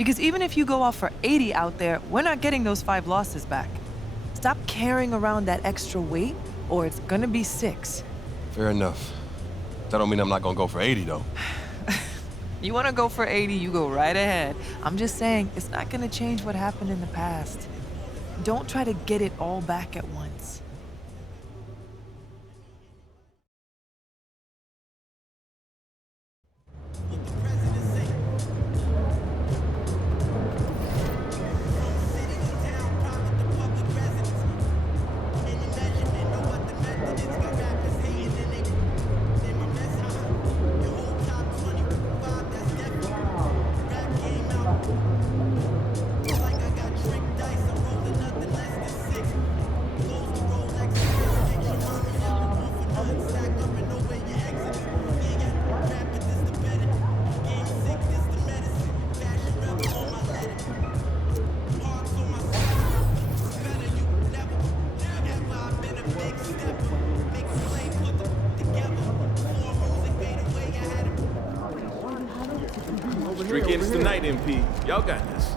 Because even if you go off for 80 out there, we're not getting those 5 losses back. Stop carrying around that extra weight, or it's gonna be 6. Fair enough. That don't mean I'm not gonna go for 80, though. You wanna go for 80, you go right ahead. I'm just saying, it's not gonna change what happened in the past. Don't try to get it all back at once. Streak ends tonight, MP. Y'all got this.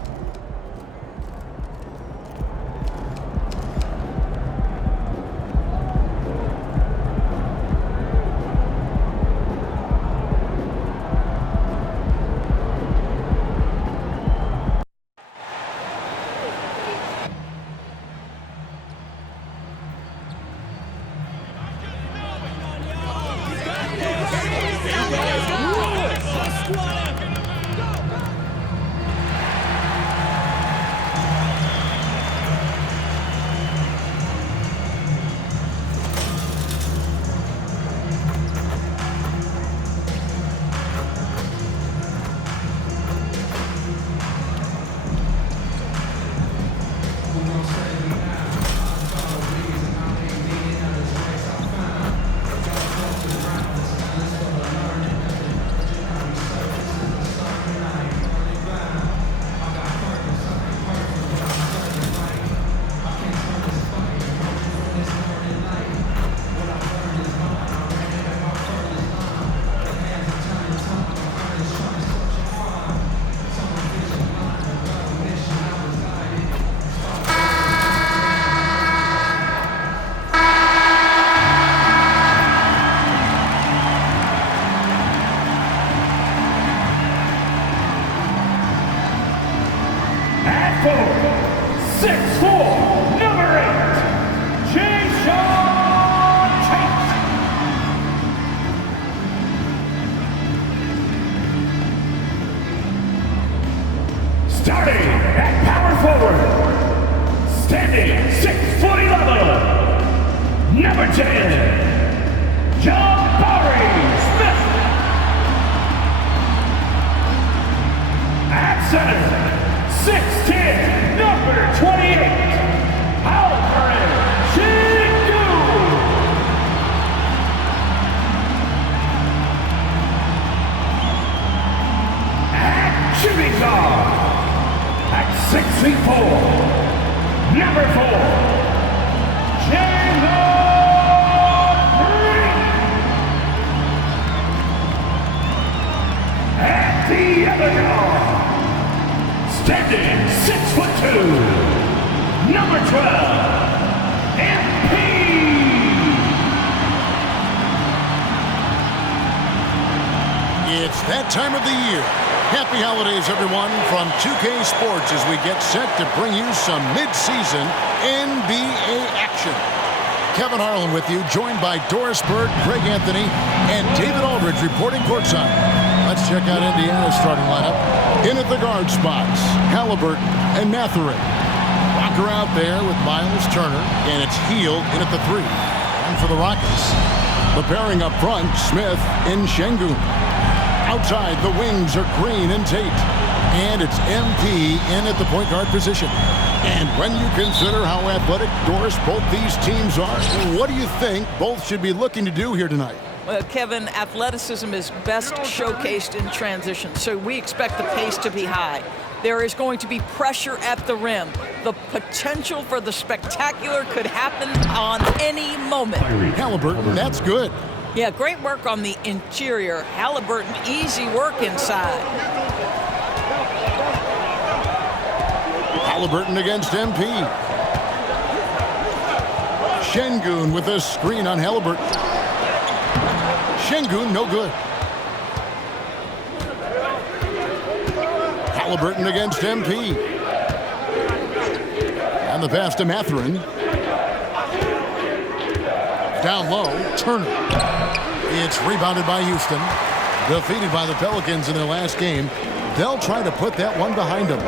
forward, 6'4", number 8, Jason Tate. Starting at power forward, standing 6'11", number 10, John Smith. At center, 6'10", number 28, at shooting guard, at 6'4", number 4, James at the other guard, standing 6'2", number 12, MP. It's that time of the year. Happy holidays, everyone, from 2K Sports as we get set to bring you some mid-season NBA action. Kevin Harlan with you, joined by Doris Bird, Craig Anthony, and David Aldridge reporting courtside. Let's check out Indiana's starting lineup. In at the guard spots, Halliburton and Mathurin. Walker out there with Miles Turner, and it's Hield in at the 3. And for the Rockets, the pairing up front, Smith and Şengün. Outside, the wings are Green and Tate. And it's MP in at the point guard position. And when you consider how athletic, Doris, both these teams are, what do you think both should be looking to do here tonight? Well, Kevin, athleticism is best showcased in transition, so we expect the pace to be high. There is going to be pressure at the rim. The potential for the spectacular could happen on any moment. Halliburton, that's good. Yeah, great work on the interior. Halliburton, easy work inside. Halliburton against MP. Şengün with a screen on Halliburton. Şengün, no good. Halliburton against MP. And the pass to Mathurin. Down low, Turner. It's rebounded by Houston. Defeated by the Pelicans in their last game. They'll try to put that one behind them.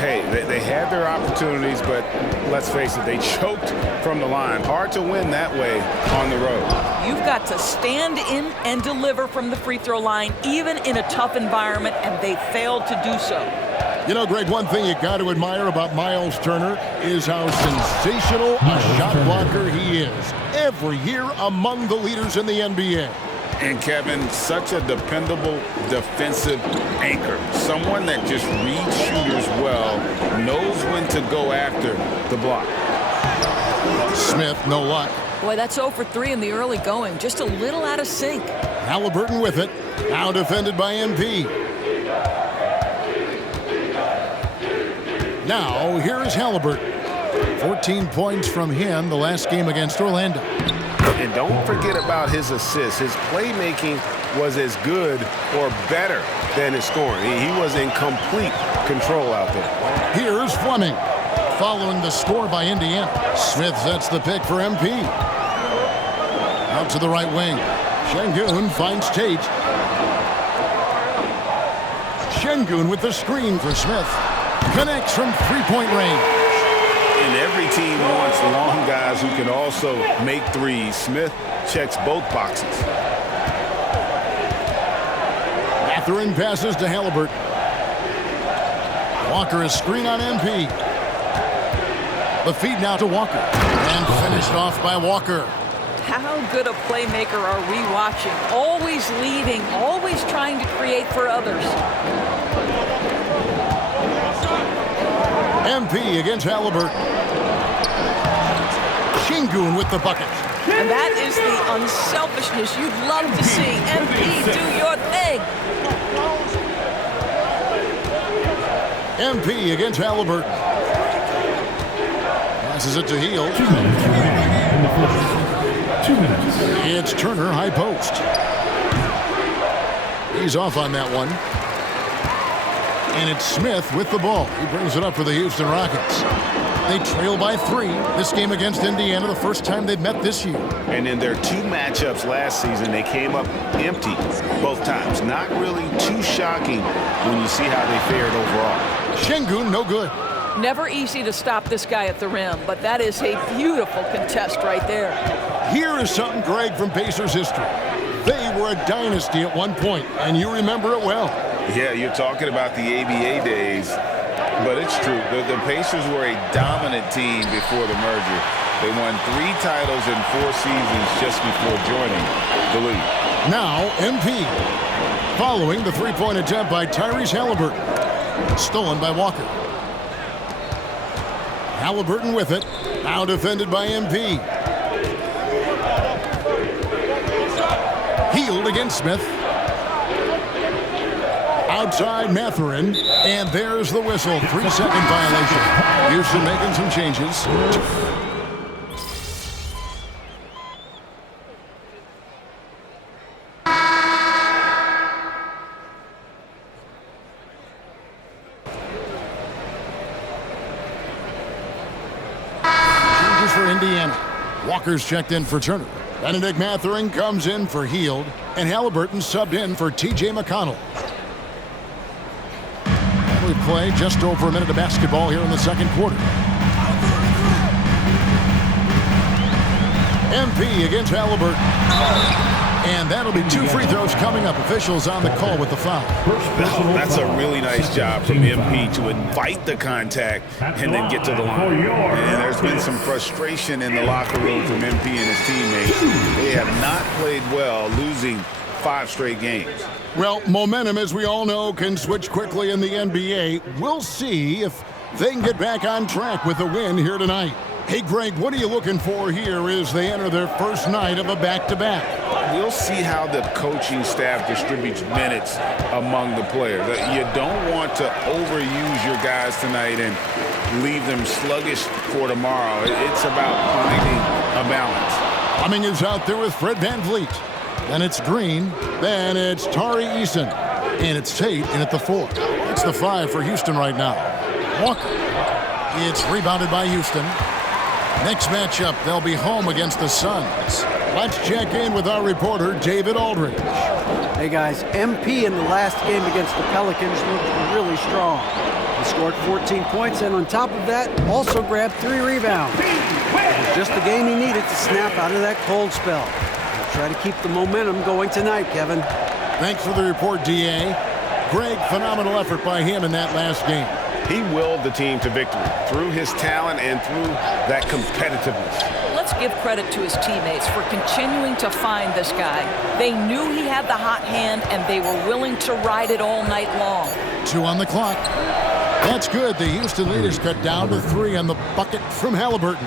Hey, they had their opportunities, but let's face it, they choked from the line. Hard to win that way on the road. You've got to stand in and deliver from the free throw line, even in a tough environment, and they failed to do so. You know, Greg, one thing you got to admire about Miles Turner is how sensational a shot blocker he is. Every year among the leaders in the NBA. And Kevin, such a dependable defensive anchor. Someone that just reads shooters well, knows when to go after the block. Smith, no luck. Boy, that's 0 for 3 in the early going. Just a little out of sync. Halliburton with it. Now defended by MP. Now, here is Halliburton. 14 points from him the last game against Orlando. And don't forget about his assists. His playmaking was as good or better than his scoring. He was in complete control out there. Here's Fleming. Following the score by Indiana. Smith sets the pick for MP. Out to the right wing. Şengün finds Tate. Şengün with the screen for Smith. Connects from three-point range. And every team wants long guys who can also make threes. Smith checks both boxes. Mathurin passes to Halliburton. Walker is screen on MP. The feed now to Walker. And finished off by Walker. How good a playmaker are we watching? Always leading, always trying to create for others. MP against Halliburton. Şengün with the bucket. And that is the unselfishness you'd love to see. MP, do your thing. MP against Halliburton. Passes it to Hield. 2 minutes. It's Turner, high post. He's off on that one. And it's Smith with the ball. He brings it up for the Houston Rockets. They trail by 3. This game against Indiana, the first time they've met this year. And in their 2 matchups last season, they came up empty both times. Not really too shocking when you see how they fared overall. Şengün, no good. Never easy to stop this guy at the rim, but that is a beautiful contest right there. Here is something, Greg, from Pacers history. They were a dynasty at one point, and you remember it well. Yeah, you're talking about the ABA days, but it's true. The Pacers were a dominant team before the merger. They won 3 titles in 4 seasons just before joining the league. Now, MP. Following the three-point attempt by Tyrese Halliburton. Stolen by Walker. Halliburton with it. Now defended by MP. Healed against Smith. Outside Mathurin. And there's the whistle. 3-second violation. Houston making some changes. For Indiana. Walker's checked in for Turner. Benedict Mathurin comes in for Hield, and Halliburton subbed in for T.J. McConnell. And we play just over a minute of basketball here in the second quarter. MP against Halliburton. And that'll be 2 free throws coming up. Officials on the call with the foul. That's a really nice job from MP to invite the contact and then get to the line. And there's been some frustration in the locker room from MP and his teammates. They have not played well, losing 5 straight games. Well, momentum, as we all know, can switch quickly in the NBA. We'll see if they can get back on track with a win here tonight. Hey, Greg, what are you looking for here as they enter their first night of a back-to-back? We'll see how the coaching staff distributes minutes among the players. You don't want to overuse your guys tonight and leave them sluggish for tomorrow. It's about finding a balance. Cumming is out there with Fred VanVleet. Then it's Green. Then it's Tari Eason. And it's Tate in at the 4. It's the 5 for Houston right now. Walker. It's rebounded by Houston. Next matchup, they'll be home against the Suns. Let's check in with our reporter, David Aldridge. Hey guys, MP in the last game against the Pelicans looked really strong. He scored 14 points and on top of that, also grabbed 3 rebounds. It was just the game he needed to snap out of that cold spell. We'll try to keep the momentum going tonight, Kevin. Thanks for the report, D.A. Greg, phenomenal effort by him in that last game. He willed the team to victory through his talent and through that competitiveness. Let's give credit to his teammates for continuing to find this guy. They knew he had the hot hand, and they were willing to ride it all night long. 2 on the clock. That's good. The Houston lead is cut down to 3 on the bucket from Halliburton.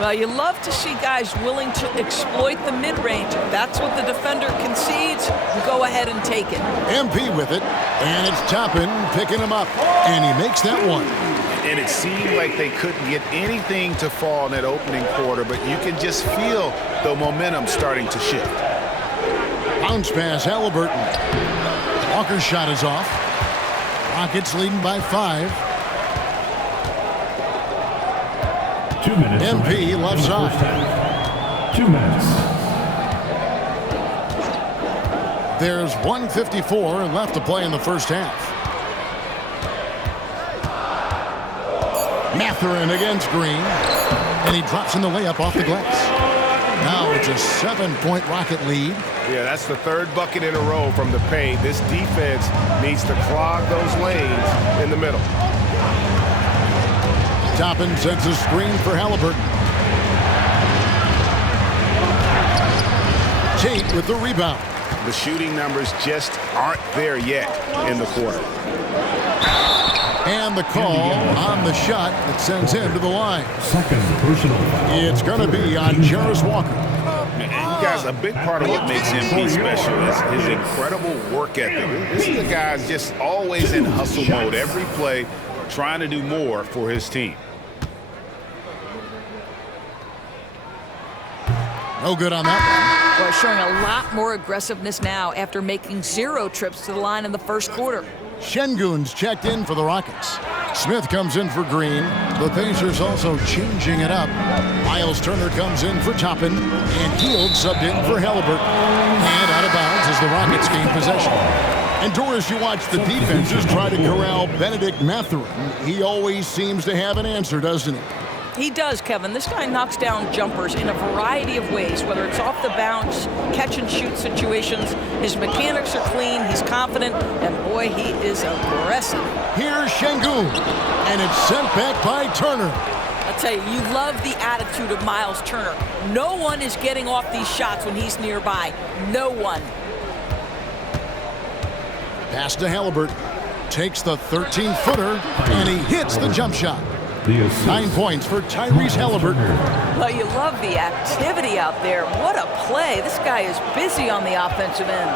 Well, you love to see guys willing to exploit the mid-range. If that's what the defender concedes, go ahead and take it. MP with it, and it's Toppin picking him up, and he makes that one. And it seemed like they couldn't get anything to fall in that opening quarter, but you can just feel the momentum starting to shift. Bounce pass, Halliburton. Walker's shot is off. Rockets leading by 5. 2 minutes. MP left side. 2 minutes. There's 1:54 left to play in the first half. Mathurin against Green. And he drops in the layup off the glass. Now it's a 7-point Rocket lead. Yeah, that's the 3rd bucket in a row from the paint. This defense needs to clog those lanes in the middle. Toppin sets a screen for Halliburton. Tate with the rebound. The shooting numbers just aren't there yet in the quarter. And the call on the shot that sends him to the line. Second personal foul. It's going to be on Jarris Walker. You guys, a big part of what makes MP special is his incredible work ethic. This is a guy just always in hustle mode, every play, trying to do more for his team. No good on that Boy, showing a lot more aggressiveness now after making 0 trips to the line in the first quarter. Şengün's checked in for the Rockets. Smith comes in for Green. The Pacers also changing it up. Miles Turner comes in for Toppin, and Hield subbed in for Halliburton. And out of bounds as the Rockets gain possession. And Doris, you watch the defenses try to corral Benedict Mathurin. He always seems to have an answer, doesn't he? He does, Kevin. This guy knocks down jumpers in a variety of ways, whether it's off the bounce, catch and shoot situations. His mechanics are clean, he's confident, and boy, he is aggressive. Here's Şengün, and it's sent back by Turner. I'll tell you, you love the attitude of Miles Turner. No one is getting off these shots when he's nearby. No one. Pass to Halliburton. Takes the 13-footer, and he hits the jump shot. 9 points for Tyrese Halliburton. Well, you love the activity out there. What a play. This guy is busy on the offensive end.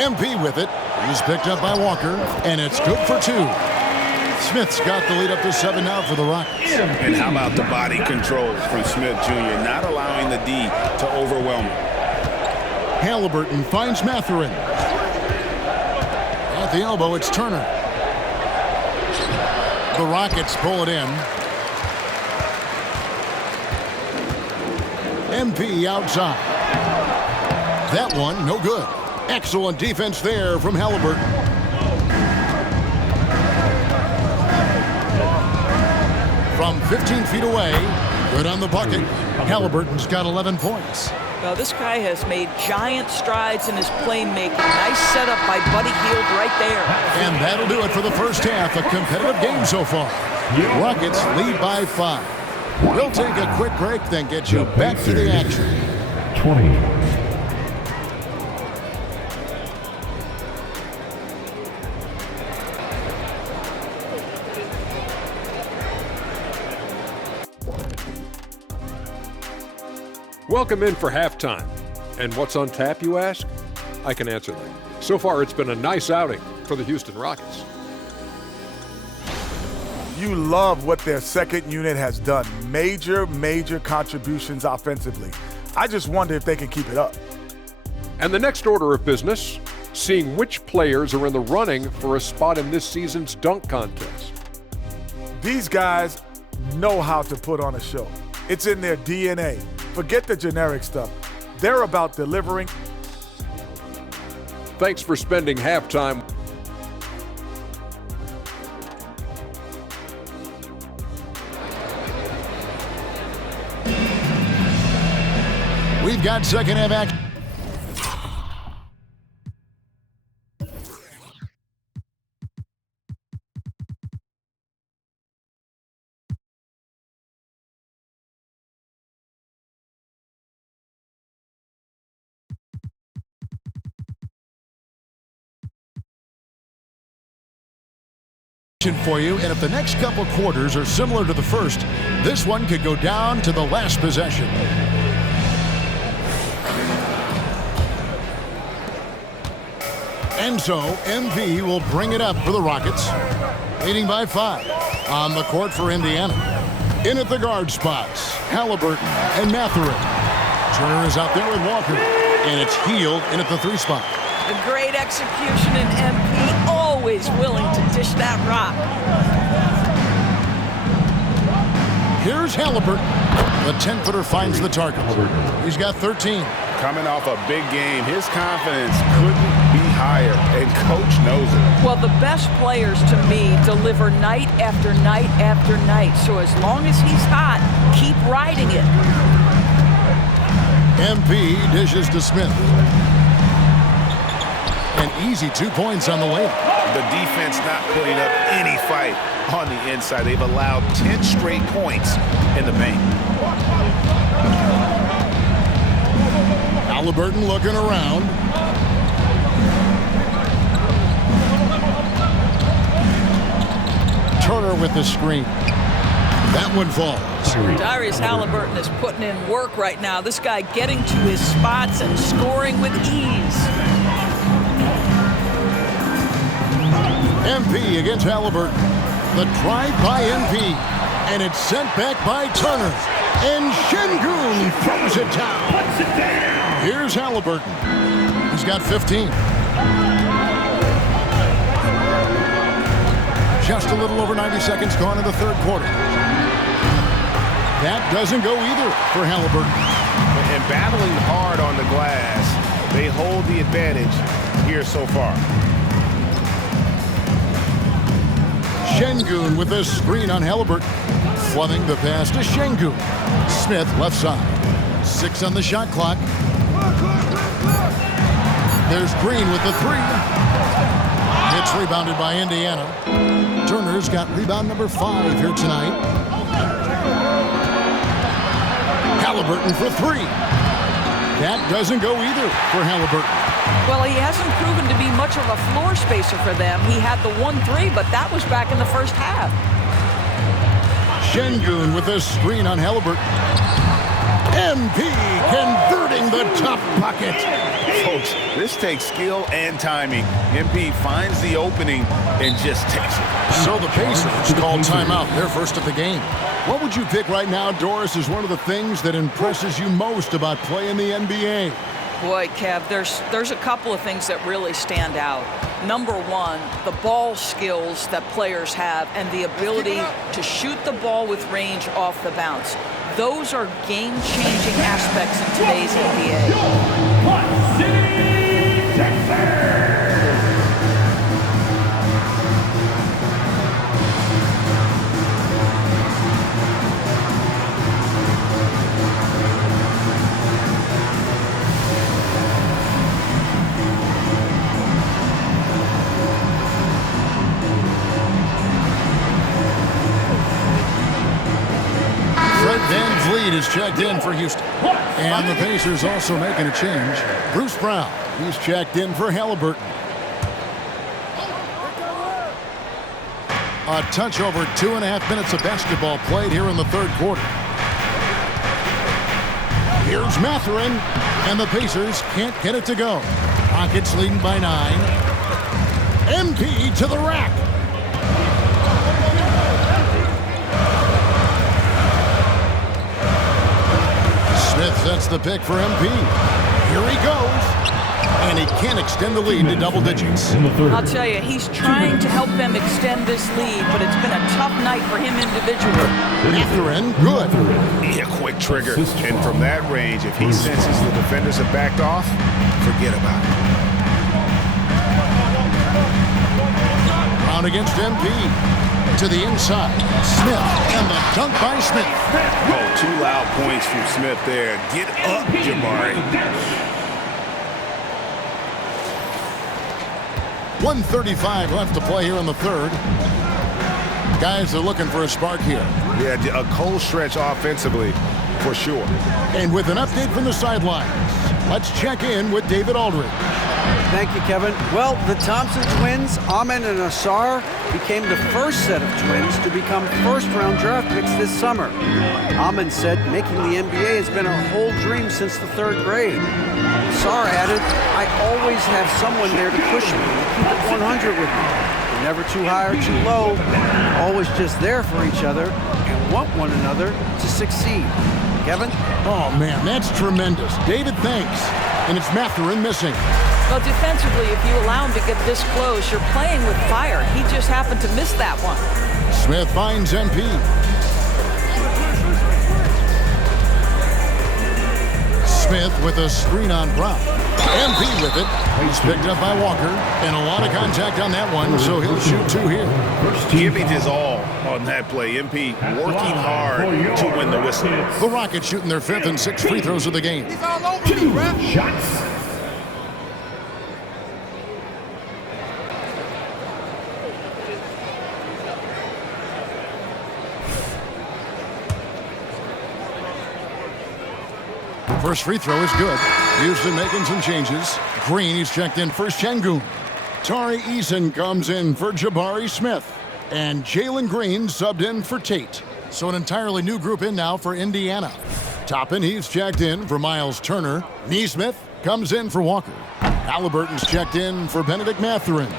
MP with it. He's picked up by Walker, and it's good for 2. Smith's got the lead up to 7 now for the Rockets. And how about the body control from Smith Jr., not allowing the D to overwhelm him. Halliburton finds Mathurin. At the elbow, it's Turner. The Rockets pull it in. MP outside. That one, no good. Excellent defense there from Halliburton. From 15 feet away, good on the bucket. Halliburton's got 11 points. Well, this guy has made giant strides in his playmaking. Nice setup by Buddy Hield right there. And that'll do it for the first half. A competitive game so far. Rockets lead by 5. We'll take a quick break, then get you back to the action. 20. Welcome in for halftime. And what's on tap, you ask? I can answer that. So far, it's been a nice outing for the Houston Rockets. You love what their second unit has done. Major contributions offensively. I just wonder if they can keep it up. And the next order of business, seeing which players are in the running for a spot in this season's dunk contest. These guys know how to put on a show. It's in their DNA. Forget the generic stuff. They're about delivering. Thanks for spending halftime. We've got second half action. For you, and if the next couple quarters are similar to the first, this one could go down to the last possession. And so MP will bring it up for the Rockets, leading by 5 on the court for Indiana. In at the guard spots, Halliburton and Mathurin. Turner is out there with Walker, and it's Hield in at the 3 spot. A great execution in MP, always willing to dish that rock. Here's Halliburton. The 10-footer finds the target. He's got 13. Coming off a big game, his confidence couldn't be higher, and coach knows it. Well, the best players, to me, deliver night after night after night. So as long as he's hot, keep riding it. MP dishes to Smith. An easy 2 points on the way. The defense not putting up any fight on the inside. They've allowed 10 straight points in the paint. Halliburton looking around. Turner with the screen. That one falls. Tyrese Halliburton is putting in work right now. This guy getting to his spots and scoring with ease. MP against Halliburton. The drive by MP. And it's sent back by Turner. And Şengün throws it down. Here's Halliburton. He's got 15. Just a little over 90 seconds gone in the third quarter. That doesn't go either for Halliburton. And battling hard on the glass, they hold the advantage here so far. Şengün with a screen on Halliburton. Fleming the pass to Şengün. Smith left side. 6 on the shot clock. There's Green with the 3. It's rebounded by Indiana. Turner's got rebound number 5 here tonight. Halliburton for 3. That doesn't go either for Halliburton. Well, he hasn't proven to be much of a floor spacer for them. He had the 1-3, but that was back in the first half. Şengün with a screen on Halliburton. MP converting the top bucket. Folks, this takes skill and timing. MP finds the opening and just takes it. So the Pacers call timeout. They're first of the game. What would you pick right now, Doris, is one of the things that impresses you most about playing the NBA? Boy, Kev, there's a couple of things that really stand out. Number one, the ball skills that players have and the ability to shoot the ball with range off the bounce. Those are game-changing aspects in today's NBA. Van Vliet is checked in for Houston. And the Pacers also making a change. Bruce Brown, he's checked in for Halliburton. A touch over 2.5 minutes of basketball played here in the third quarter. Here's Mathurin, and the Pacers can't get it to go. Rockets leading by 9. MP to the rack. Smith sets the pick for MP. Here he goes. And he can't extend the lead to double digits. I'll tell you, he's trying to help them extend this lead, but it's been a tough night for him individually. Mathurin, good. Yeah, quick trigger. And from that range, if he senses the defenders have backed off, forget about it. Round against MP. To the inside. Smith, and the dunk by Smith. Oh, 2 loud points from Smith there. Get up, Jabari. 1:35 left to play here in the third. Guys are looking for a spark here. Yeah, a cold stretch offensively, for sure. And with an update from the sidelines, let's check in with David Aldridge. Thank you, Kevin. Well, the Thompson twins, Amen and Asar, became the first set of twins to become first-round draft picks this summer. Amen said making the NBA has been a whole dream since the 3rd grade. Asar added, I always have someone there to push me and keep it 100 with me. They're never too high or too low, always just there for each other and want one another to succeed. Kevin? Oh, man, that's tremendous. David, thanks. And it's Mathurin missing. Well, defensively, if you allow him to get this close, you're playing with fire. He just happened to miss that one. Smith finds MP. Smith with a screen on Brown. MP with it. He's picked up by Walker. And a lot of contact on that one, so he'll shoot 2 here. Giving his all on that play. MP working hard to win the whistle. The Rockets shooting their 5th and 6th free throws of the game. He's all over me, ref. Shots. First free throw is good. Houston making some changes. Green, he's checked in for Şengün. Tari Eason comes in for Jabari Smith. And Jalen Green subbed in for Tate. So an entirely new group in now for Indiana. Toppin, he's checked in for Miles Turner. Nesmith comes in for Walker. Halliburton's checked in for Benedict Mathurin.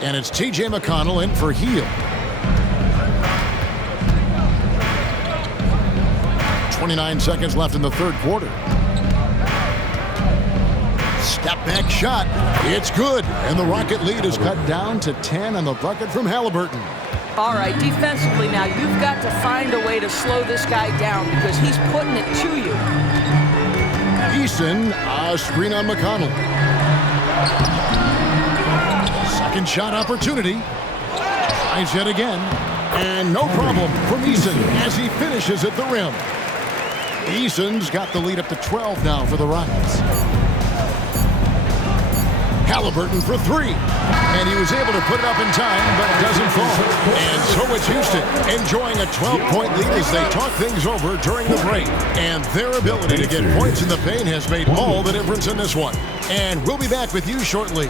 And it's T.J. McConnell in for Heel. 29 seconds left in the third quarter. Step back shot. It's good. And the Rocket lead is cut down to 10 on the bucket from Halliburton. All right, defensively now, you've got to find a way to slow this guy down because he's putting it to you. Eason, screen on McConnell. Second shot opportunity. Tries yet again. And no problem from Eason as he finishes at the rim. Eason's got the lead up to 12 now for the Rockets. Halliburton for three. And he was able to put it up in time, but it doesn't fall. And so it's Houston enjoying a 12-point lead as they talk things over during the break. And their ability to get points in the paint has made all the difference in this one. And we'll be back with you shortly.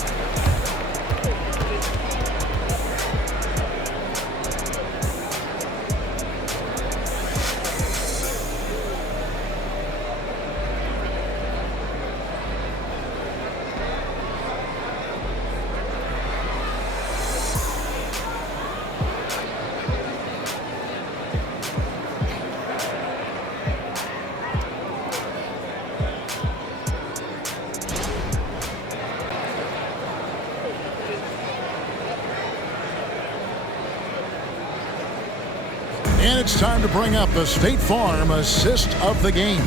And it's time to bring up the State Farm assist of the game.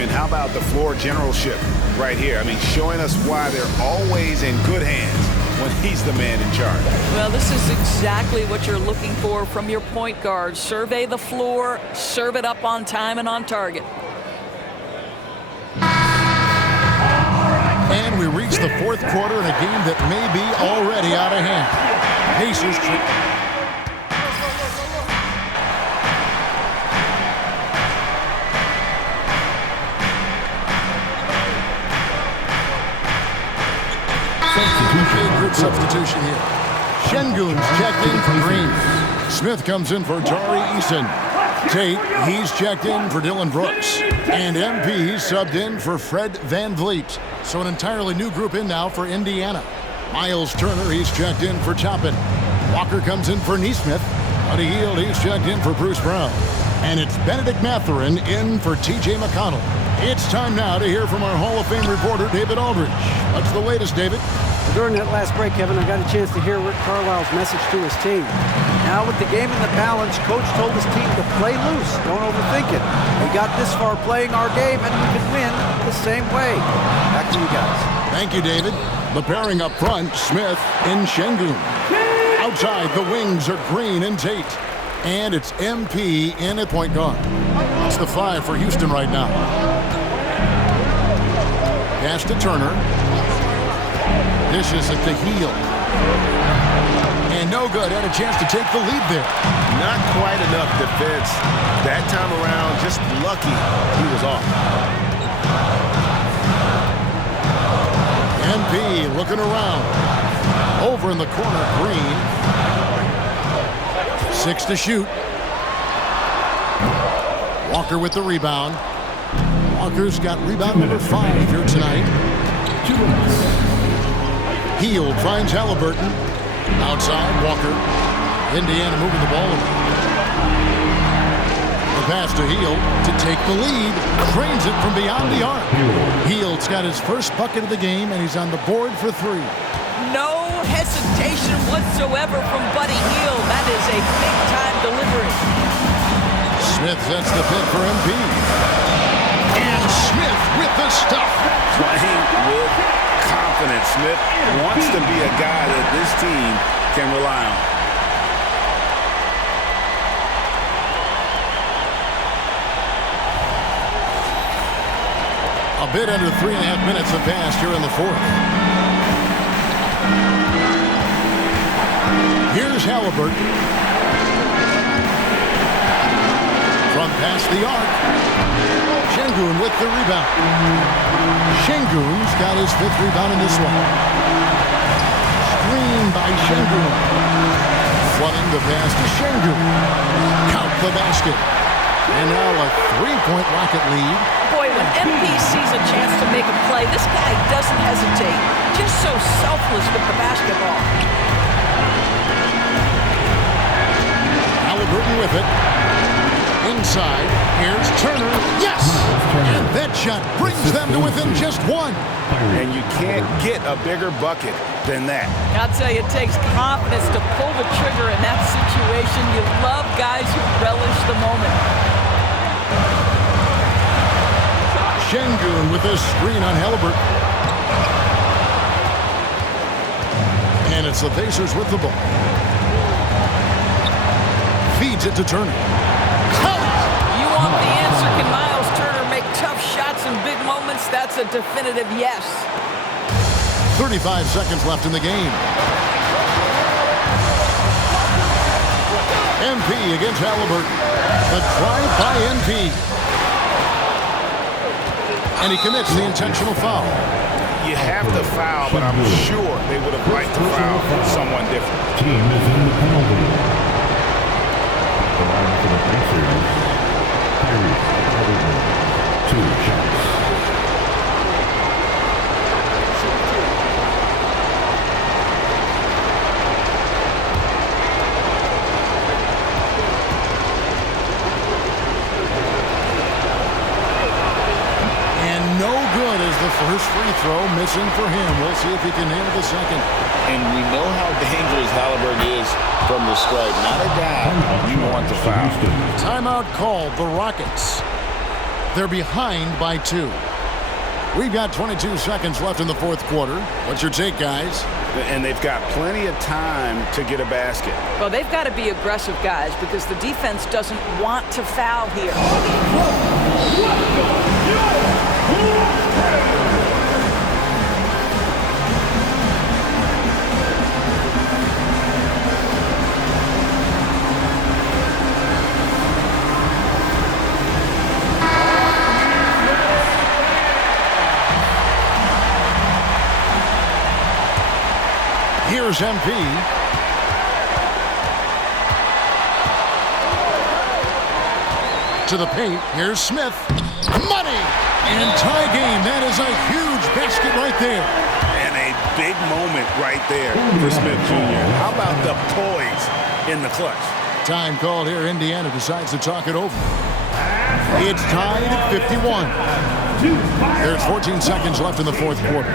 And how about the floor generalship right here? I mean, showing us why they're always in good hands when he's the man in charge. Well, this is exactly what you're looking for from your point guard. Survey the floor, serve it up on time and on target. And we reach the fourth quarter in a game that may be already out of hand. Pacers group substitution here. Şengün's checked in for Green. Smith comes in for Tari Eason. Tate, he's checked in for Dylan Brooks. And MP subbed in for Fred Van Vliet. So an entirely new group in now for Indiana. Miles Turner, he's checked in for Toppin. Walker comes in for Neesmith. Buddy Hield, he's checked in for Bruce Brown. And it's Benedict Mathurin in for TJ McConnell. It's time now to hear from our Hall of Fame reporter, David Aldridge. What's the latest, David? During that last break, Kevin, I got a chance to hear Rick Carlisle's message to his team. Now with the game in the balance, Coach told his team to play loose. Don't overthink it. We got this far playing our game, and we can win the same way. Back to you guys. Thank you, David. The pairing up front, Smith and Şengün. Outside, the wings are Green and Tate. And it's MP in at point guard. It's the 5 for Houston right now. Pass to Turner. Dishes it to Hield. And no good. Had a chance to take the lead there. Not quite enough defense. That time around, just lucky he was off. MP looking around. Over in the corner, Green. 6 to shoot. Walker with the rebound. Walker's got rebound number 5 here tonight. Hield finds Halliburton. Outside, Walker. Indiana moving the ball away. The pass to Hield to take the lead. Trains it from beyond the arc. Hield's got his first bucket of the game, and he's on the board for 3. No hesitation whatsoever from Buddy Hield. That is a big-time delivery. Smith sets the pick for MP. And Smith with the stuff. Playing with confidence. Smith wants to be a guy that this team can rely on. A bit under 3.5 minutes have passed here in the fourth. Here's Halliburton. From past the arc. Şengün with the rebound. Şengün's got his 5th rebound in this one. Screen by Şengün. Flooding the pass to Şengün. Count the basket. And now a 3-point Rocket lead. Boy, when MP sees a chance to make a play, this guy doesn't hesitate. Just so selfless with the basketball. Halliburton with it. Inside, here's Turner. Yes! And that shot brings them to within just 1. And you can't get a bigger bucket than that. I'll tell you, it takes confidence to pull the trigger in that situation. situation. You love guys who relish the moment. Şengün with a screen on Halliburton. And it's the Pacers with the ball. Feeds it to Turner. You want the answer. Can Miles Turner make tough shots in big moments? That's a definitive yes. 35 seconds left in the game. MP against Halliburton. The drive by MP. And he commits the intentional foul. You have to foul, but I'm sure they would have liked to foul someone different. Team is in the penalty. The line for the Pacers. Kyrie, 2 shots. No good as the first free throw missing for him. We'll see if he can nail the second. And we know how dangerous Halliburton is from the stripe. Not a guy you want to foul. Timeout called the Rockets. They're behind by 2. We've got 22 seconds left in the fourth quarter. What's your take, guys? And they've got plenty of time to get a basket. Well, they've got to be aggressive, guys, because the defense doesn't want to foul here. Here's MP. To the paint. Here's Smith. Money! And tie game. That is a huge basket right there. And a big moment right there for Smith Jr. How about the poise in the clutch? Time called here. Indiana decides to talk it over. It's tied at 51. There's 14 seconds left in the fourth quarter.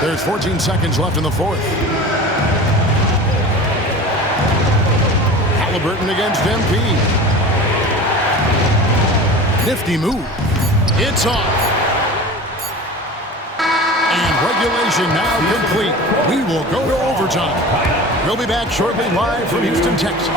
There's 14 seconds left in the fourth. Halliburton against MP. Nifty move. It's off. And regulation now complete. We will go to overtime. We'll be back shortly live from Houston, Texas.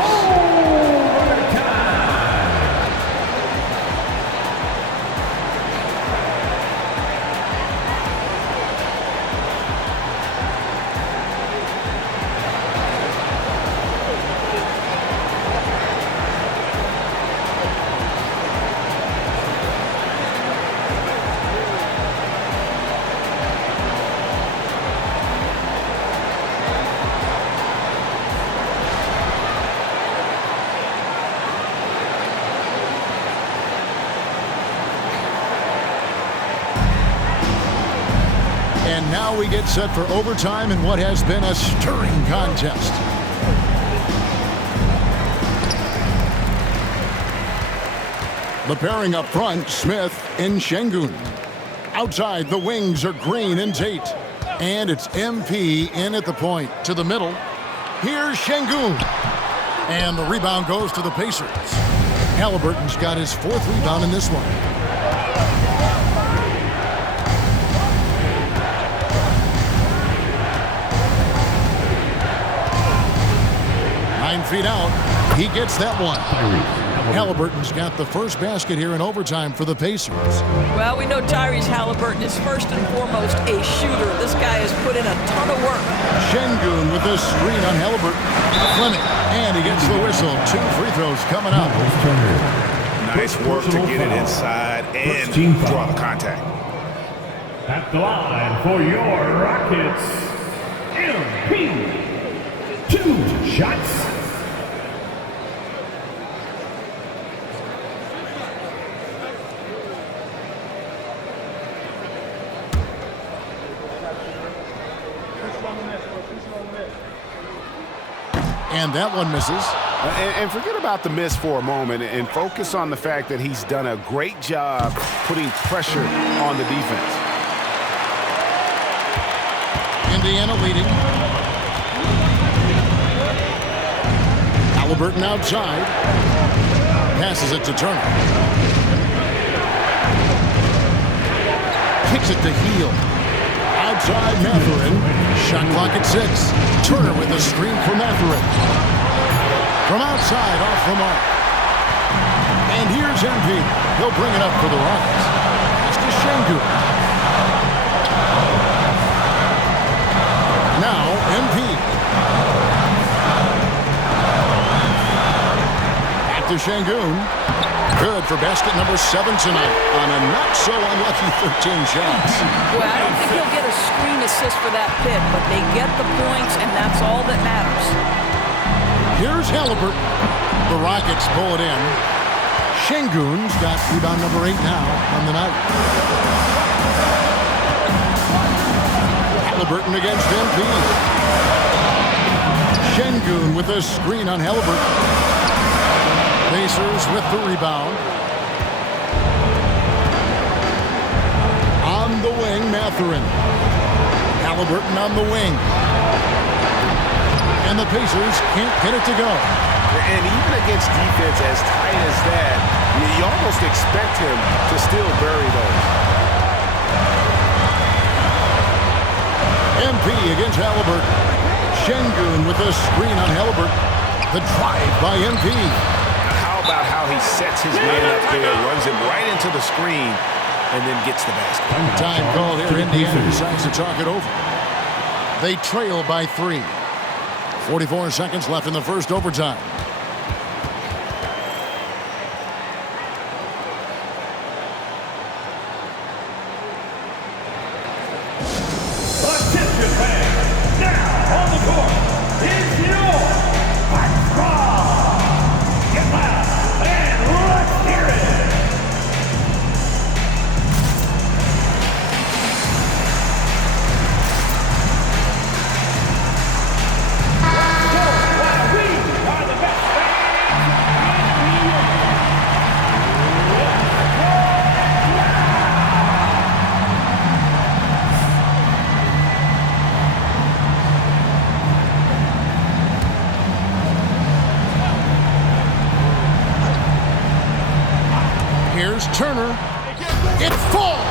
And now we get set for overtime in what has been a stirring contest. The pairing up front, Smith and Şengün. Outside, the wings are Green and Tate. And it's MP in at the point. To the middle. Here's Şengün. And the rebound goes to the Pacers. Halliburton's got his fourth rebound in this one. 9 feet out. He gets that one. Halliburton's got the first basket here in overtime for the Pacers. Well, we know Tyrese Halliburton is first and foremost a shooter. This guy has put in a ton of work. Şengün with the screen on Halliburton. Fleming, and he gets the whistle. 2 free throws coming up. Nice work to get it inside and draw the contact. At the line for your Rockets, MP. 2 shots. And that one misses. And forget about the miss for a moment and focus on the fact that he's done a great job putting pressure on the defense. Indiana leading. Halliburton outside. Passes it to Turner. Kicks it to Heel. Outside Mathurin. Shot clock at 6. Turner with a screen for Mathurin. From outside, off the mark. And here's MP. He'll bring it up for the Rockets. It's to Şengün. Now, MP. Back to Şengün. Good for basket number 7 tonight on a not-so-unlucky 13 shots. Well, I don't think he'll get a screen assist for that pick, but they get the points, and that's all that matters. Here's Halliburton. The Rockets pull it in. Şengün's got rebound number 8 now on the night. Halliburton against MP. Şengün with a screen on Halliburton. Pacers with the rebound. On the wing, Mathurin. Halliburton on the wing. And the Pacers can't get it to go. And even against defense as tight as that, you almost expect him to still bury those. MP against Halliburton. Şengün with a screen on Halliburton. The drive by MP. How about how he sets his man up there, runs him right into the screen, and then gets the basket. Time call here. Indiana decides to talk it over. They trail by 3. 44 seconds left in the first overtime. Attention fans, now on the court is your Mike. Get loud and let's hear it. Let's go while we are the best fans in New York. Here's Turner. It falls.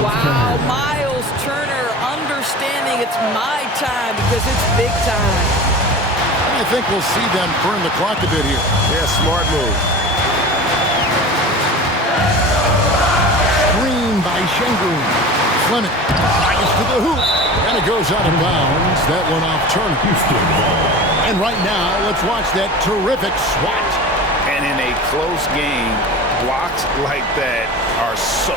Wow, Miles Turner understanding it's my time because it's big time. I think we'll see them burn the clock a bit here. Yeah, smart move. Screen by Şengün. Fleming flies to the hoop. And it goes out of bounds. That one off Turner. And right now, let's watch that terrific swat. And in a close game, blocks like that are so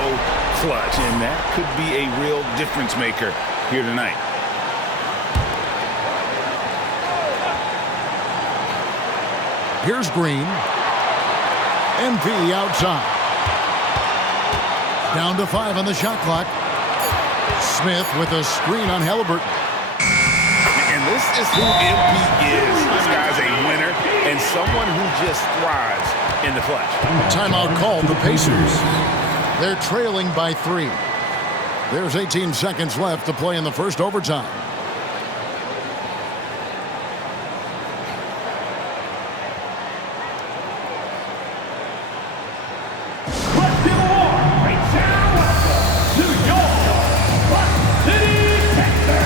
clutch, and that could be a real difference maker here tonight. Here's Green. MP outside. Down to 5 on the shot clock. Smith with a screen on Halliburton. And this is who MP is. This guy's a winner and someone who just thrives in the clutch. Timeout called the Pacers. They're trailing by 3. There's 18 seconds left to play in the first overtime. Let's give a warm, great sound welcome to your Rock City Pacers.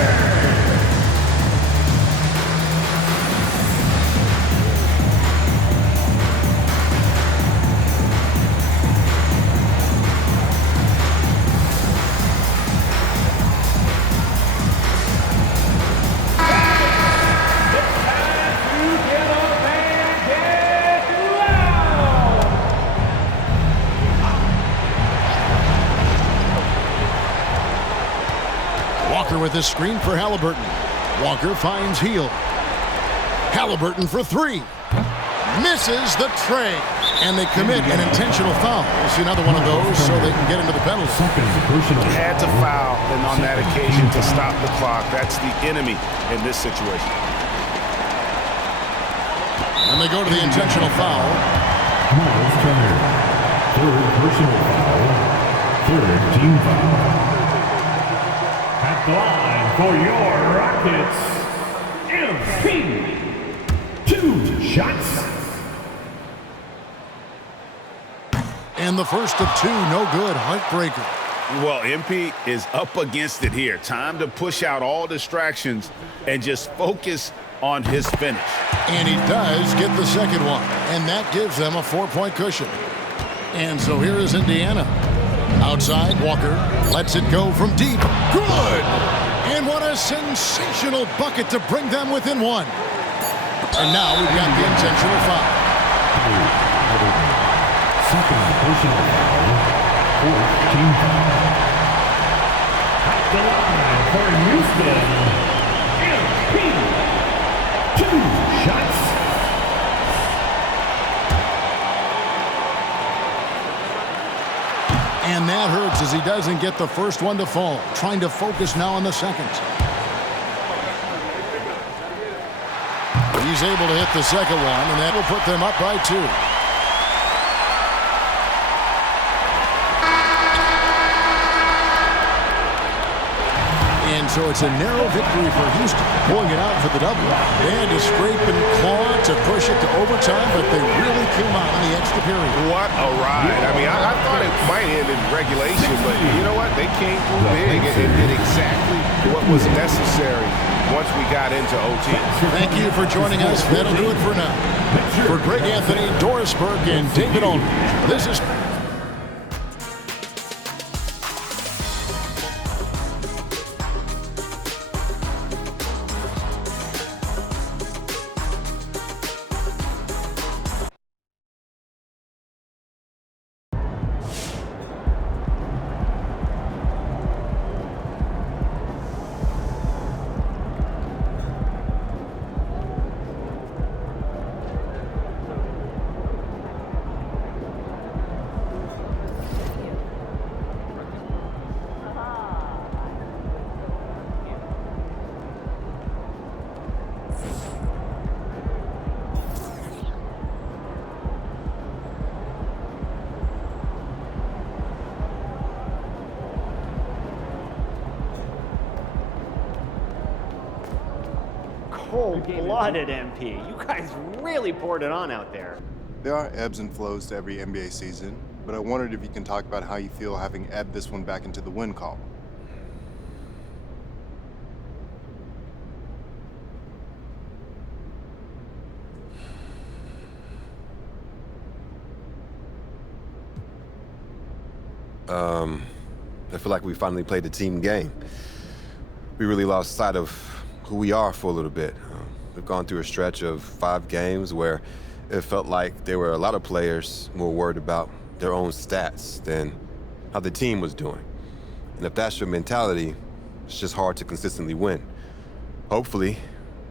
Walker with a screen for Halliburton. Walker finds Heel. Halliburton for three. Misses the tray. And they commit an intentional foul. We'll see another one of those so they can get into the penalty. Had to foul, and on that occasion to stop the clock. That's the enemy in this situation. And they go to the intentional foul. Miles Turner. Third personal foul. Third team foul. At the line for your Rockets, MP. 2 shots. And the first of 2, no good. Heartbreaker. Well, MP is up against it here. Time to push out all distractions and just focus on his finish. And he does get the second one. And that gives them a 4-point cushion. And so here is Indiana. Outside, Walker lets it go from deep. Good! And what a sensational bucket to bring them within 1. And now we've got the intentional foul. Second personal foul. Fourth team foul. At the line for Houston, MP. 2 shots. And that hurts as he doesn't get the first one to fall. Trying to focus now on the second. He's able to hit the second one, and that will put them up by 2. And so it's a narrow victory for Houston, pulling it out for the double. They had to scrape and claw to push it to overtime, but they really came out in the extra period. What a ride. I mean, I thought it might end in regulation, but you know what? They came through big and did exactly what was necessary once we got into OT. Thank you for joining us. That'll do it for now. For Greg Anthony, Doris Burke, and David Olney, this is... Cold-blooded MP. You guys really poured it on out there. There are ebbs and flows to every NBA season, but I wondered if you can talk about how you feel having ebbed this one back into the win column. I feel like we finally played the team game. We really lost sight of who we are for a little bit. We've gone through a stretch of 5 games where it felt like there were a lot of players more worried about their own stats than how the team was doing. And if that's your mentality, it's just hard to consistently win. Hopefully,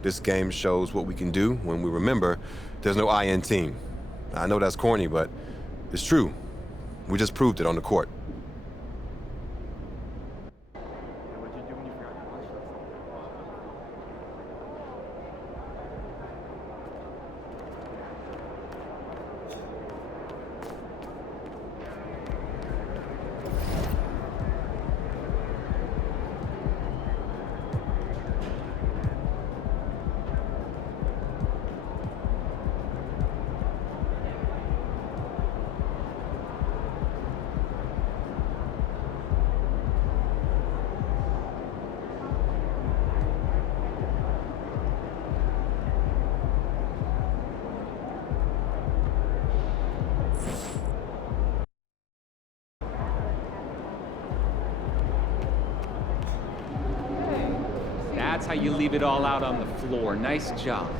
this game shows what we can do when we remember there's no I in team. I know that's corny, but it's true. We just proved it on the court. That's how you leave it all out on the floor. Nice job.